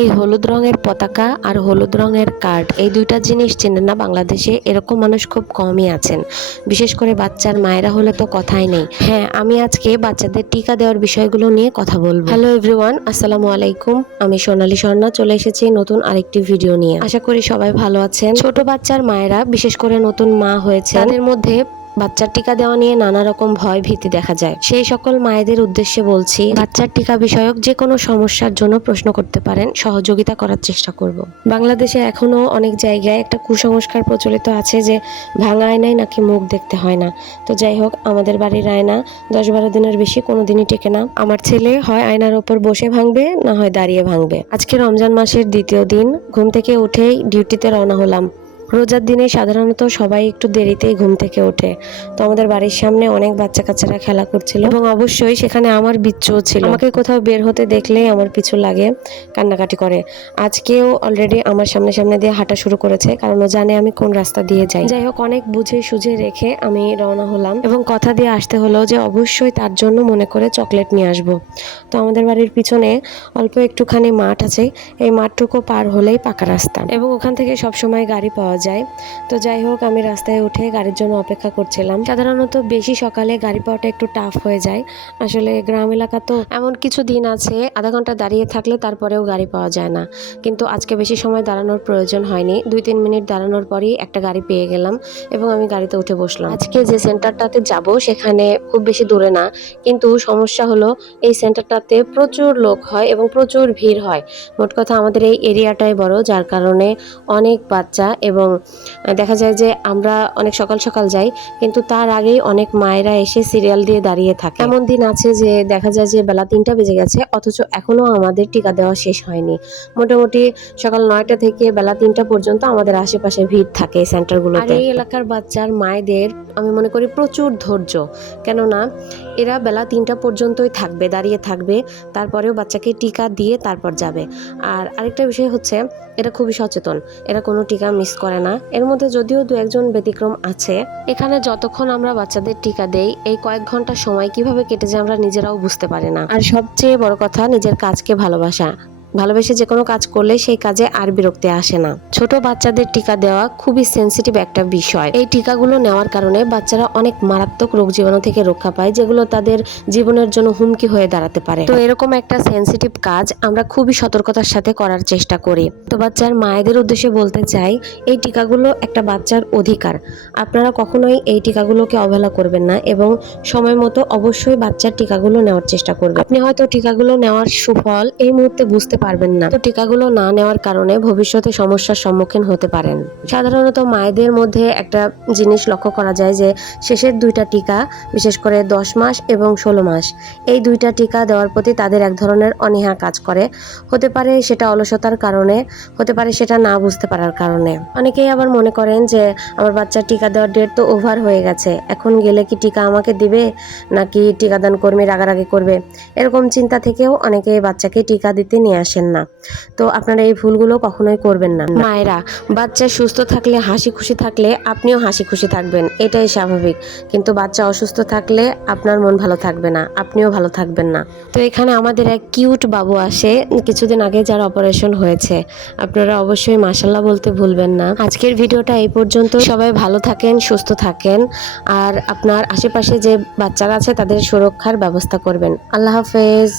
এই হলুদ রঙের পতাকা আর হলুদ রঙের কার্ড এই দুইটা জিনিস চেনেন না বাংলাদেশে, এরকম মানুষ খুব কমই আছেন। বিশেষ করে বাচ্চার মায়েরা হলে তো কথাই নেই। হ্যাঁ আমি আজকে বাচ্চাদের টিকা দেওয়ার বিষয়গুলো নিয়ে কথা বলব। হ্যালো এভরিওয়ান, আসসালামু আলাইকুম। আমি সোনালী স্বর্ণা চলে এসেছি নতুন আরেকটি ভিডিও নিয়ে। আশা করি সবাই ভালো আছেন। ছোট বাচ্চার মায়েরা, বিশেষ করে নতুন মা হয়েছে তাদের মধ্যে বাচ্চার টিকা দেওয়া নিয়ে নানা রকম ভয় ভীতি দেখা যায়। সেই সকল মায়েদের উদ্দেশ্যে বলছি, বাচ্চার টিকা বিষয়ক যে কোনো সমস্যার জন্য প্রশ্ন করতে পারেন, সহযোগিতা করার চেষ্টা করব। বাংলাদেশে এখনও অনেক জায়গায় একটা কুসংস্কার প্রচলিত আছে যে ভাঙা আয়নায় নাকি মুখ দেখতে হয় না। তো যাই হোক, আমাদের বাড়ির আয়না দশ বারো দিনের বেশি কোনো দিনই টেকে না। আমার ছেলে হয় আয়নার ওপর বসে ভাঙবে, না হয় দাঁড়িয়ে ভাঙবে। আজকে রমজান মাসের দ্বিতীয় দিন, ঘুম থেকে উঠেই ডিউটিতে রওনা হলাম। রোজার দিনে সাধারণত সবাই একটু দেরিতেই ঘুম থেকে ওঠে। তো আমাদের বাড়ির সামনে অনেক বাচ্চা কাচ্চারা খেলা করছিল। এবং অবশ্যই সেখানে আমার বিচ্ছুও ছিল। আমাকে কোথাও বের হতে দেখলেই আমার পিছু লাগে, কান্নাকাটি করে। আজকেও অলরেডি আমার সামনে সামনে দিয়ে হাঁটা শুরু করেছে, কারণ ও জানে আমি কোন রাস্তা দিয়ে যাই। যাই হোক, অনেক বুঝে সুঝে রেখে আমি রওনা হলাম। এবং কথা দিয়ে আসতে হলো যে, অবশ্যই তার জন্য মনে করে চকলেট নিয়ে আসব। তো আমাদের বাড়ির পিছনে অল্প একটুখানি মাঠ আছে। এই মাঠটুকু পার হলেই পাকা রাস্তা। এবং ওখান থেকে সবসময় গাড়ি পাওয়া যায়। তো যাই হোক, আমি রাস্তায় উঠে গাড়ির জন্য অপেক্ষা করছিলাম। সাধারণত বেশি সকালে গাড়ি পাওয়াটা একটু টাফ হয়ে যায়। আসলে গ্রাম এলাকা তো এমন কিছু দিন আছে, আধা ঘণ্টা দাঁড়িয়ে থাকলে তারপরেও গাড়ি পাওয়া যায় না। কিন্তু আজকে বেশি সময় দাঁড়ানোর প্রয়োজন হয়নি। দুই তিন মিনিট দাঁড়ানোর পরই একটা গাড়ি পেয়ে গেলাম এবং আমি গাড়িতে উঠে বসলাম। আজকে যে সেন্টারটাতে যাব, সেখানে খুব বেশি দূরে না। কিন্তু সমস্যা হলো, এই সেন্টারটাতে প্রচুর লোক হয় এবং প্রচুর ভিড় হয়। মোট কথা আমাদের এই এরিয়াটাই বড়, যার কারণে অনেক বাচ্চা এবং দেখা যায় যে আমরা অনেক সকাল সকাল যাই, কিন্তু তার আগেই অনেক মায়েরা এসে সিরিয়াল দিয়ে দাঁড়িয়ে থাকে। এমন দিন আছে যে দেখা যায় যে বেলা তিনটা বেজে গেছে, অথচ এখনও আমাদের টিকা দেওয়া শেষ হয়নি। মোটামুটি সকাল নয়টা থেকে বেলা তিনটা পর্যন্ত আমাদের আশেপাশে ভিড় থাকে এই সেন্টারগুলোতে। এই এলাকার বাচ্চার মায়েদের আমি মনে করি প্রচুর ধৈর্য, কেননা এরা বেলা তিনটা পর্যন্তই থাকবে, দাঁড়িয়ে থাকবে, তারপরেও বাচ্চাকে টিকা দিয়ে তারপর যাবে। আর আরেকটা বিষয় হচ্ছে, এরা খুবই সচেতন, এরা কোনো টিকা মিস করে না। এর মধ্যে যদিও দু একজন ব্যতিক্রম আছে, এখানে যতক্ষণ আমরা বাচ্চাদের টিকা দেই, এই কয়েক ঘণ্টা সময় কীভাবে কেটে যায় আমরা নিজেরাও বুঝতে পারি না। আর সবচেয়ে বড় কথা, নিজের কাজকে ভালোবাসা। ভালোবেসে যে কোনো কাজ করলে সেই কাজে আর বিরক্তি আসে না। ছোট বাচ্চাদের টিকা দেওয়া খুবই সেন্সিটিভ একটা বিষয়। এই টিকাগুলো নেওয়ার কারণে বাচ্চারা অনেক মারাত্মক রোগ জীবাণু থেকে রক্ষা পায়, যেগুলো তাদের জীবনের জন্য হুমকি হয়ে দাঁড়াতে পারে। তো এরকম একটা সেন্সিটিভ কাজ আমরা খুবই সতর্কতার সাথে করার চেষ্টা করি। তো বাচ্চার মায়েদের উদ্দেশ্যে বলতে চাই, এই টিকাগুলো একটা বাচ্চার অধিকার। আপনারা কখনোই এই টিকাগুলোকে অবহেলা করবেন না এবং সময় মতো অবশ্যই বাচ্চার টিকাগুলো নেওয়ার চেষ্টা করবেন। আপনি হয়তো টিকাগুলো নেওয়ার সুফল এই মুহূর্তে বুঝতে পারবেন না। তো টিকাগুলো না নেওয়ার কারণে ভবিষ্যতে সমস্যার সম্মুখীন হতে পারেন। সাধারণত মায়েদের মধ্যে একটা জিনিস লক্ষ্য করা যায় যে, শেষের দুইটা টিকা, বিশেষ করে দশ মাস এবং ষোলো মাস, এই দুইটা টিকা দেওয়ার প্রতি তাদের এক ধরনের অনীহা কাজ করে। হতে পারে সেটা অলসতার কারণে, হতে পারে সেটা না বুঝতে পারার কারণে। অনেকেই আবার মনে করেন যে, আমার বাচ্চার টিকা দেওয়ার ডেট তো ওভার হয়ে গেছে, এখন গেলে কি টিকা আমাকে দিবে, নাকি টিকাদান কর্মী রাগারাগি করবে? এরকম চিন্তা থেকেও অনেকে বাচ্চাকে টিকা দিতে নিয়ে আসেন না। তো আপনারা এই ভুলগুলো কখনোই করবেন না। মায়েরা, বাচ্চা সুস্থ থাকলে, হাসি খুশি থাকলে আপনিও হাসি খুশি থাকবেন। এটাই স্বাভাবিক। কিন্তু বাচ্চা অসুস্থ থাকলে আপনার মন ভালো থাকবে না, আপনিও ভালো থাকবেন না। তো এখানে আমাদের এক কিউট বাবু আসে। কিছুদিন আগে যার অপারেশন হয়েছে। আপনারা অবশ্যই মাসাল্লাহ বলতে ভুলবেন না। আজকের ভিডিওটা এই পর্যন্ত। সবাই ভালো থাকেন, সুস্থ থাকেন। আর আপনার আশেপাশে যে বাচ্চারা আছে, তাদের সুরক্ষার ব্যবস্থা করবেন। আল্লাহ হাফেজ।